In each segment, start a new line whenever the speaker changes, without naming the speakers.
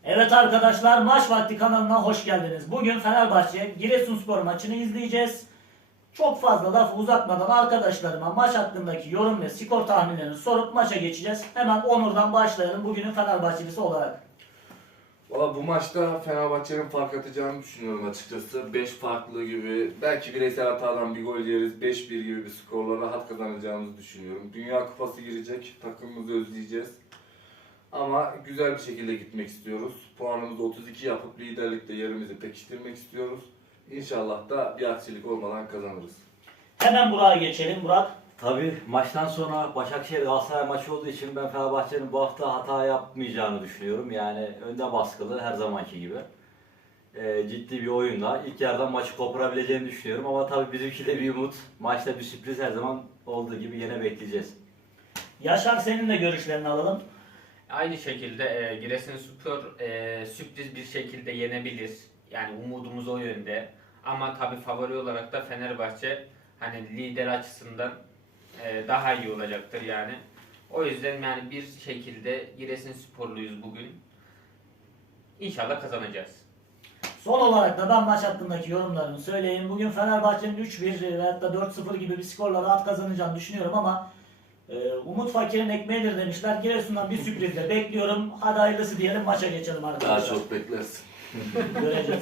Evet arkadaşlar, Maç Vakti kanalına hoş geldiniz. Bugün Fenerbahçe Giresunspor maçını izleyeceğiz. Çok fazla lafı uzatmadan arkadaşlarıma maç hakkındaki yorum ve skor tahminlerini sorup maça geçeceğiz. Hemen Onur'dan başlayalım bugünün Fenerbahçelisi olarak.
Valla bu maçta Fenerbahçe'nin fark atacağını düşünüyorum açıkçası. 5 farklı gibi, belki bireysel hatadan bir gol yeriz, 5-1 gibi bir skorla rahat kazanacağımızı düşünüyorum. Dünya Kupası girecek, takımımızı özleyeceğiz. Ama güzel bir şekilde gitmek istiyoruz. Puanımızı 32 yapıp liderlikte yerimizi pekiştirmek istiyoruz. İnşallah da bir aksilik olmadan kazanırız.
Hemen Burak'a geçelim. Burak.
Tabii maçtan sonra Başakşehir Galatasaray maçı olduğu için ben Fenerbahçe'nin bu hafta hata yapmayacağını düşünüyorum. Yani önde baskılı her zamanki gibi. Ciddi bir oyunla ilk yarıdan maçı koparabileceğini düşünüyorum ama tabii bizimki de bir umut. Maçta bir sürpriz her zaman olduğu gibi yine bekleyeceğiz.
Yaşar, senin de görüşlerini alalım.
Aynı şekilde Giresunspor sürpriz bir şekilde yenebilir. Yani umudumuz o yönde. Ama tabii favori olarak da Fenerbahçe hani lider açısından daha iyi olacaktır yani. O yüzden yani bir şekilde Giresunsporluyuz bugün. İnşallah kazanacağız.
Son olarak da ben maç hakkındaki yorumlarımı söyleyeyim. Bugün Fenerbahçe'nin 3-1 veyahut da 4-0 gibi bir skorla rahat kazanacağını düşünüyorum ama umut fakirin ekmeğidir demişler. Giresun'dan bir sürpriz de bekliyorum. Hadi hayırlısı diyelim, maça geçelim
Daha
arkadaşlar.
çok beklersin.
Göreceğiz.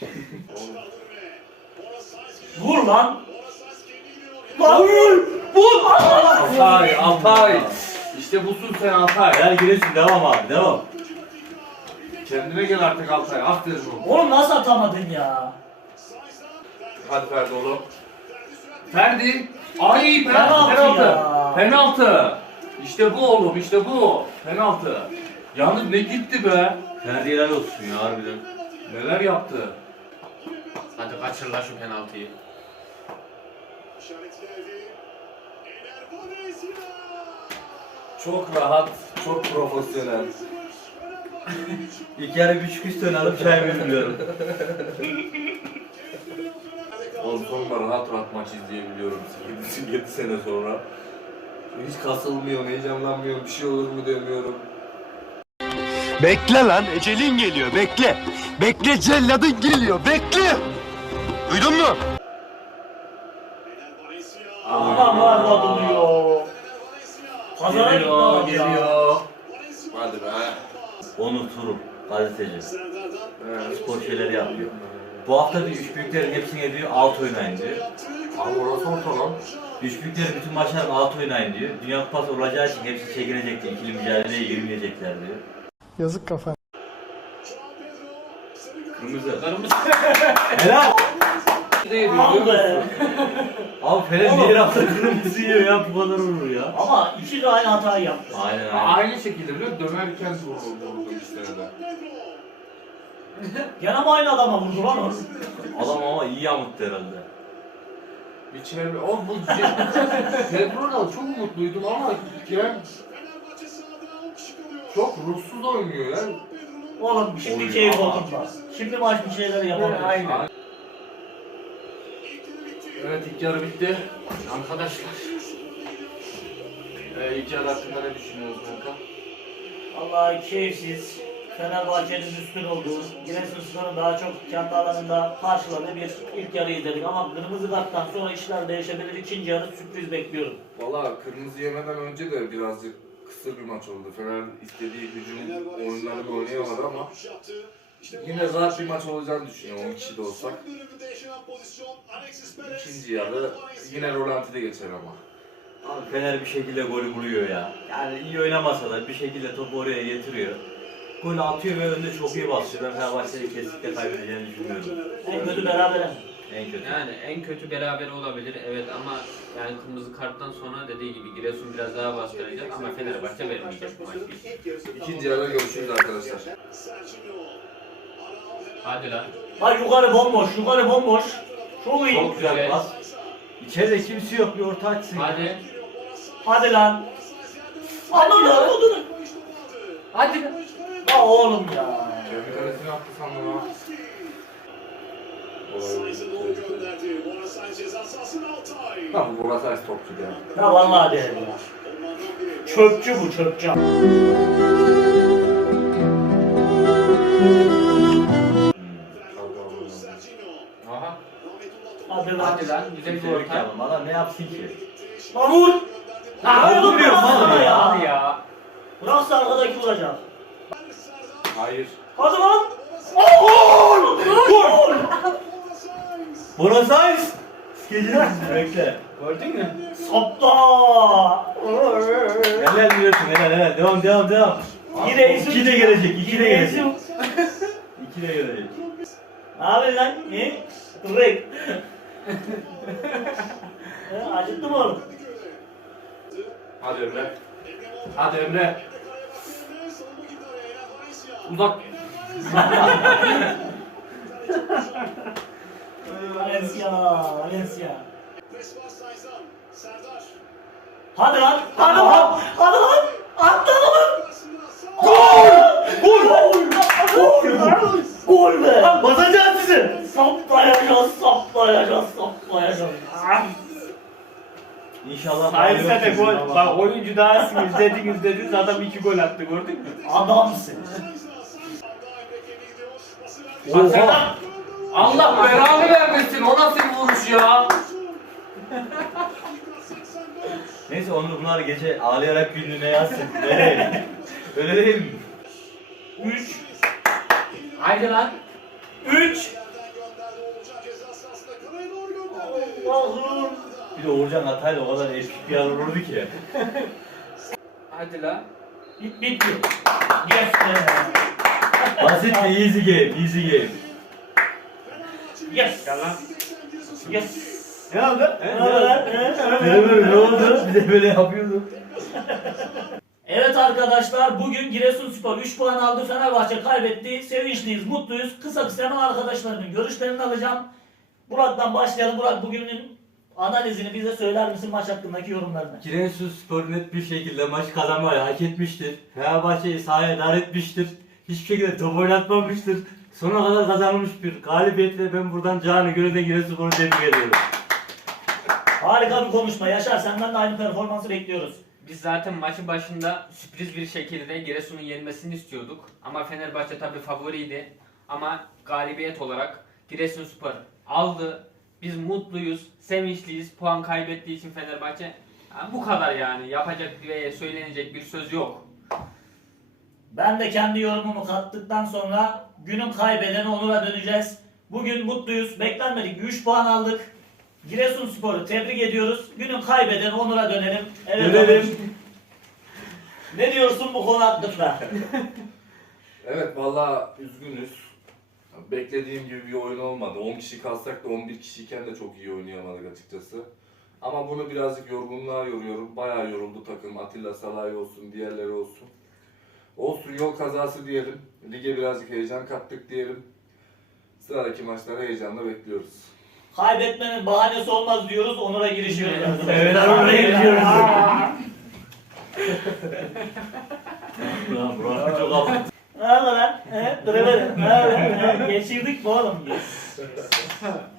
Vur lan! Lan vur! Vur!
Altay, Altay! İşte busun sen Altay.
Gel Giresun devam abi devam.
Kendine gel artık Altay, aferin oğlum.
Oğlum nasıl atamadın ya?
Hadi Ferdi oğlum. Ferdi! Ay
Penaltı
penaltı!
ya.
Penaltı! İşte bu oğlum, işte bu. Penaltı. Yalnız ne gitti be?
Ferdi helal olsun ya harbiden.
Neler yaptı?
Hadi kaçır la şu penaltıyı.
Çok rahat, çok profesyonel.
İlk yarı bir çıkış alıp çay bilmiyorum.
Oğlum sonra rahat rahat maç izleyebiliyorum 7 sene sonra. Hiç kasılmıyorum, heyecanlanmıyorum, bir şey olur mu demiyorum.
Bekle lan, ecelin geliyor, bekle. Bekle, celladın geliyor, bekle. Duydun mu?
Aman var duruyor. Pazara gitti adam ya.
Geliyor. Hadi be.
Onur Turum, gazeteci.
Evet.
Spor şeyleri yapıyor. Bu hafta diyor üç büyüklerin hepsini diyor alt oynayın diyor.
Abi orası orta lan.
Üç büyüklerin bütün maçların alt oynayın diyor. Dünya Kupası olacağı için hepsi çekilecek diyor. İkili mücadeleye girmeyecekler diyor.
Yazık kafa.
Kırmızı.
Kırmızı.
Helal!
Al be.
Abi Fener bir hafta kırmızı yiyor ya, bu kadar olur ya.
Ama iki de aynı hatayı yaptı.
Aynen.
Aynı şekilde biliyor musun? Dönerken vurdu işte de.
Gene mi aynı adama vurdu lan o?
Adam ama iyi yamuttu herhalde.
Bir çevre... O bu... Pedro'da çok mutluydum ama yani... Çok ruhsuz oynuyor ya.
Oğlum şimdi
Oy,
keyif
ama.
oldum lan. Şimdi maç bir şeyler yapabiliriz.
Aynen. Evet, ilk yarı bitti.
Arkadaşlar.
İlk yarı hakkında ne düşünüyorsunuz kanka?
Vallahi keyifsiz. Fenerbahçe'nin üstün olduğu, Giresunspor'un daha çok kendi alanında karşıladığı bir ilk yarı izledik ama kırmızı karttan sonra işler değişebilir. İkinci yarı sürpriz bekliyorum.
Valla kırmızı yemeden önce de birazcık kısır bir maç oldu. Fener istediği hücum oyunlarını oynayamadı ama yine rahat bir maç olacağını düşünüyorum 10 kişi de olsak. İkinci yarı yine rolantide geçer ama.
Abi Fener bir şekilde golü buluyor ya. Yani iyi oynamasa da bir şekilde topu oraya getiriyor. Golü atıyor ve önde çok iyi basıyor. Ben Fenerbahçe'yi kesinlikle kaybedeceğini düşünmüyorum.
En kötü berabere.
En kötü.
Yani en kötü beraber olabilir evet ama yani kırmızı karttan sonra dediği gibi Giresun biraz daha bastıracak ama Fenerbahçe vermeyecek bu maçı.
İkinci yarıda görüşürüz arkadaşlar.
Hadi lan.
Bak yukarı bomboş, yukarı bomboş. Çok iyi.
Çok güzel
Evet.
pas. İçeride kimse yok, bir orta açsın.
Hadi.
Hadi lan. Hadi lan.
Hadi lan.
Ya oğlum ya.
Kendi kalesini attı sandım ha. Tamam, burası az topçu ya.
Ya vallahi derim ya. Çöpçü bu, çöpçü.
Aha.
Hadi lan.
Hadi lan güzel bir
Tebrik
orta.
yapalım. Adam ne yapsın ki?
Vur.
Aa,
Oğlum
vuruyor
bıraksana
mal
ya.
ya. Hadi ya.
Bıraksa arkadaki vuracak.
Hayır.
Hadi lan. Gol! Gol!
Buenos Aires! Skeciniz bekle.
Gördün mü?
Sapta!
Helal diyorsun helal. Devam.
Yine izin.
2 de gelecek. 2 de
Yine
gelecek.
izin.
2 de gelecek.
Ne yapıyorsun lan? Ne? Direkt. Acıttı mı oğlum?
Hadi Emre. Hadi Emre. Uzak.
Valencia. Hadi lan. Hadi lan. Atla oğlum. Gol be.
Basacağız sizi.
Saplayacağız.
İnşallah.
Hayır sen de
bağırıyorsunuz
gol.
ama.
Bak oyuncu dahasınız dediniz adam 2 gol attı gördün mü?
Adamsın.
Oha.
Allah belanı vermesin. O nasıl bir vuruş ya?
Neyse Onur bunlar gece ağlayarak günlüğüne yazsın. Öyle değil mi?
3.
Haydi lan.
3. Allah'ım.
Bir de Uğurcan Atay'la o kadar epik bir yer olurdu ki.
Hadi lan.
Bitti. Yes be.
Basit ve easy game.
Yes.
Gel lan.
Yes.
Ne oldu?
Ne oldu? Bize böyle yapıyordu.
Evet arkadaşlar, bugün Giresunspor 3 puan aldı, Fenerbahçe kaybetti. Sevinçliyiz, mutluyuz. Kısa hemen arkadaşlarımın görüşlerini alacağım. Burak'tan başlayalım. Burak, bugünün analizini bize söyler misin, maç hakkındaki yorumlarını?
Giresunspor net bir şekilde maç kazanmayı hak etmiştir. Fenerbahçe'yi sahaya dar etmiştir. Hiçbir şekilde top oynatmamıştır. Sona kadar kazanılmış bir galibiyetle ben buradan canı gönülden Giresunspor'u tebrik ediyorum.
Harika bir konuşma. Yaşar, senden de aynı performansı bekliyoruz.
Biz zaten maçın başında sürpriz bir şekilde Giresun'un yenmesini istiyorduk. Ama Fenerbahçe tabii favoriydi. Ama galibiyet olarak Giresunspor aldı. Biz mutluyuz, sevinçliyiz. Puan kaybettiği için Fenerbahçe bu kadar yani. Yapacak ve söylenecek bir söz yok.
Ben de kendi yorumumu kattıktan sonra günün kaybedeni Onur'a döneceğiz. Bugün mutluyuz. Beklenmedik bir 3 puan aldık. Giresunspor'u tebrik ediyoruz. Günün kaybedeni Onur'a dönelim. Evet,
Dönelim.
Onur. Ne diyorsun bu konu hakkında?
Evet valla üzgünüz. Beklediğim gibi bir oyun olmadı. 10 kişi kalsak da 11 kişiyken de çok iyi oynayamadık açıkçası. Ama bunu birazcık yorgunluğa yoruyorum. Bayağı yoruldu takım. Atilla Salay olsun, diğerleri olsun. Olsun, yol kazası diyelim. Lige birazcık heyecan kattık diyelim. Sıradaki maçları heyecanla bekliyoruz.
Kaybetmenin bahanesi olmaz diyoruz. Onur'a girişiyoruz.
Evet, Onur'a girişiyoruz. Burak çok hafif.
Ne lan? He? Dur, geçirdik mi oğlum? Yes.